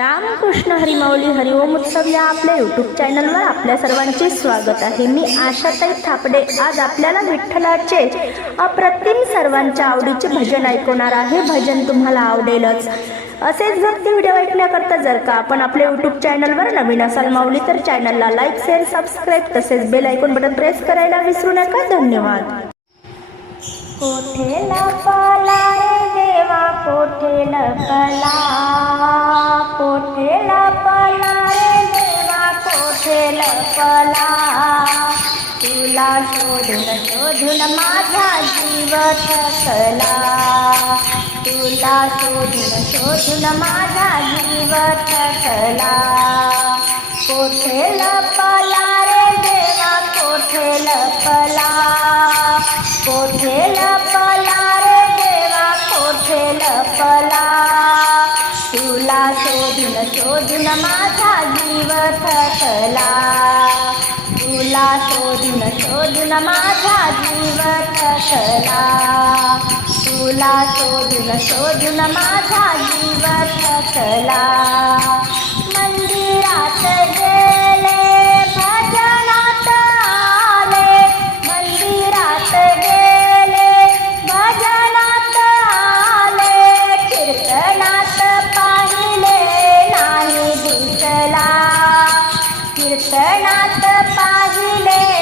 रामकृष्ण हरिमौली हरिओम उत्सव या आपल्या युट्यूब चॅनलवर आपल्या सर्वांचे स्वागत आहे मी आशाताई थापडे आज आपल्याला विठ्ठलाचे अप्रतिम सर्वांच्या आवडीचे भजन ऐकवणार आहे भजन तुम्हाला आवडेलच असेच भक्ती व्हिडिओ ऐकण्याकरता जर का आपण आपल्या यूट्यूब चॅनलवर नवीन असाल माऊली तर चॅनलला लाईक शेअर सबस्क्राईब तसेच बेल ऐकून बटन प्रेस करायला विसरू नका धन्यवाद कोठेला देवा शोधून शोधून माझा जीव थकला तुला शोधून शोधून माझा जीव थकला कोठे माझा जीव तसला तुला शोधून शोधून माझा जीव तसला मंदिरात गेले भजनात आले मंदिरात गेले भजनात आले कीर्तनात पाहिले नाही दिसला कीर्तनात पाहिले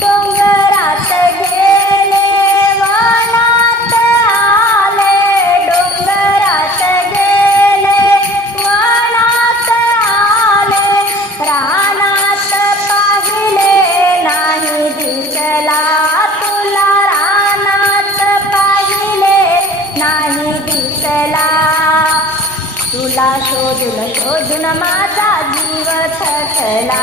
डोंगरात गेले वनात आले डोंगरात गेले वनात आले रानात पाहिले नाही दिसला तुला रानात पाहिले नाही दिसला तुला शोधून शोधून माझा जीव थकला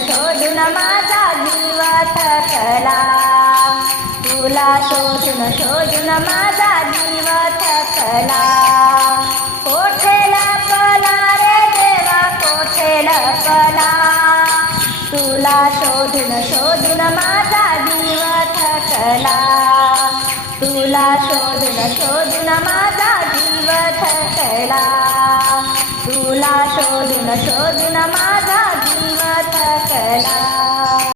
शोधून माझा जीव कला तुला शोधून शोधून माझा जीव कला कोठेला पला रे देवा कोठेला पला तुला शोधून शोधून माझा जीव कला तुला शोधून शोधून माझा जीव कला तुला शोधून शोधून माझा